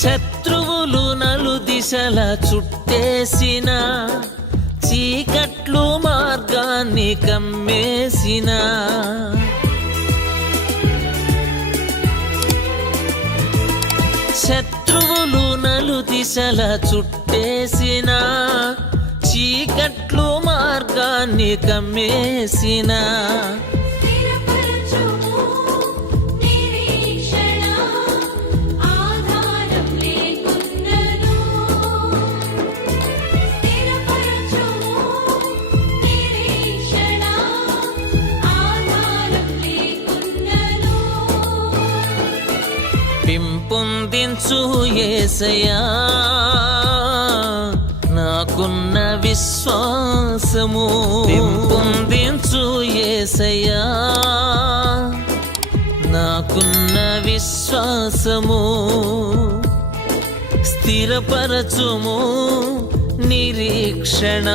శత్రువులు నలుదిశల చుట్టేసిన, చీకట్లు మార్గాన్ని కమ్మేసిన, శత్రువులు నలుదిశల చుట్టేసిన, చీకట్లు మార్గాన్ని కమ్మేసిన, పెంపొందించు యేసయ్యా నాకున్న విశ్వాసము, పెంపొందించు యేసయ్యా నాకున్న విశ్వాసము, స్థిరపరచుము నిరీక్షణ